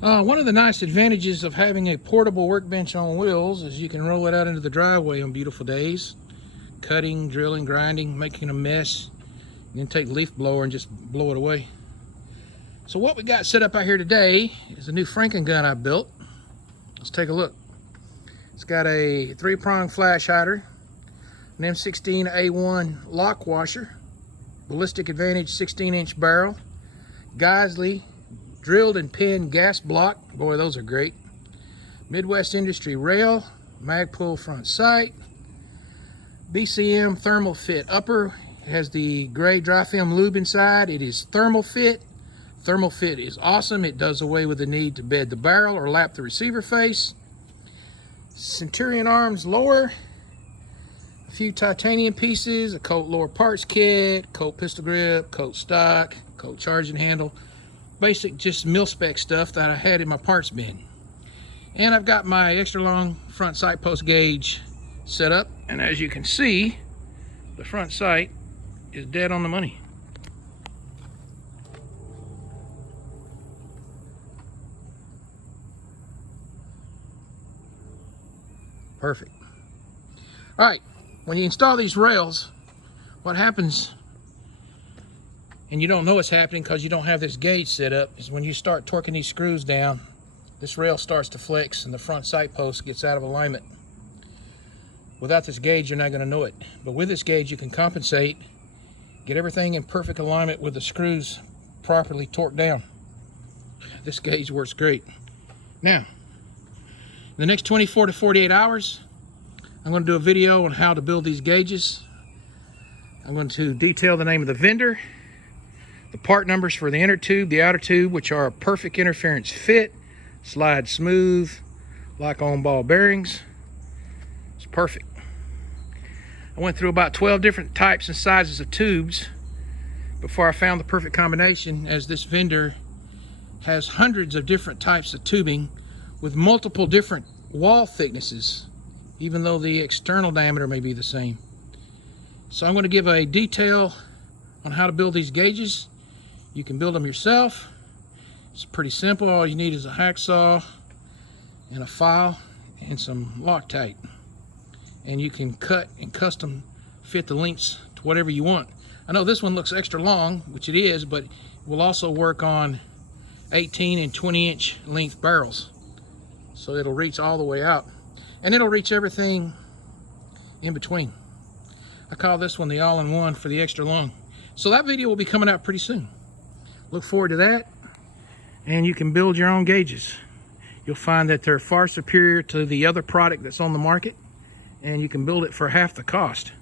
One of the nice advantages of having a portable workbench on wheels is you can roll it out into the driveway on beautiful days. Cutting, drilling, grinding, making a mess. And then take the leaf blower and just blow it away. So what we got set up out here today is a new Franken gun I built. Let's take a look. It's got a 3-prong flash hider, an M16A1 lock washer, Ballistic Advantage 16-inch barrel, Geisley drilled and pinned gas block. Boy, those are great. Midwest Industry rail, Magpul front sight, BCM thermal fit upper. It has the gray dry film lube inside. It is thermal fit. Thermal fit is awesome. It does away with the need to bed the barrel or lap the receiver face. Centurion arms lower, a few titanium pieces, a Colt lower parts kit, Colt pistol grip, Colt stock, Colt charging handle. Basic just mil-spec stuff that I had in my parts bin. And I've got my extra long front sight post gauge set up, and as you can see, the front sight is dead on the money. Perfect. All right, when you install these rails, what happens, and you don't know it's happening because you don't have this gauge set up, is when you start torquing these screws down, this rail starts to flex and the front sight post gets out of alignment. Without this gauge, you're not going to know it. But with this gauge, you can compensate, get everything in perfect alignment with the screws properly torqued down. This gauge works great. Now, in the next 24 to 48 hours, I'm going to do a video on how to build these gauges. I'm going to detail the name of the vendor, the part numbers for the inner tube, the outer tube, which are a perfect interference fit, slide smooth, like on ball bearings. It's perfect. I went through about 12 different types and sizes of tubes before I found the perfect combination, as this vendor has hundreds of different types of tubing with multiple different wall thicknesses, even though the external diameter may be the same. So I'm going to give a detail on how to build these gauges. You can build them yourself. It's pretty simple. All you need is a hacksaw and a file and some Loctite. And you can cut and custom fit the lengths to whatever you want. I know this one looks extra long, which it is, but it will also work on 18 and 20-inch length barrels. So it'll reach all the way out. And it'll reach everything in between. I call this one the all-in-one for the extra long. So that video will be coming out pretty soon. Look forward to that. And you can build your own gauges. You'll find that they're far superior to the other product that's on the market, and you can build it for half the cost.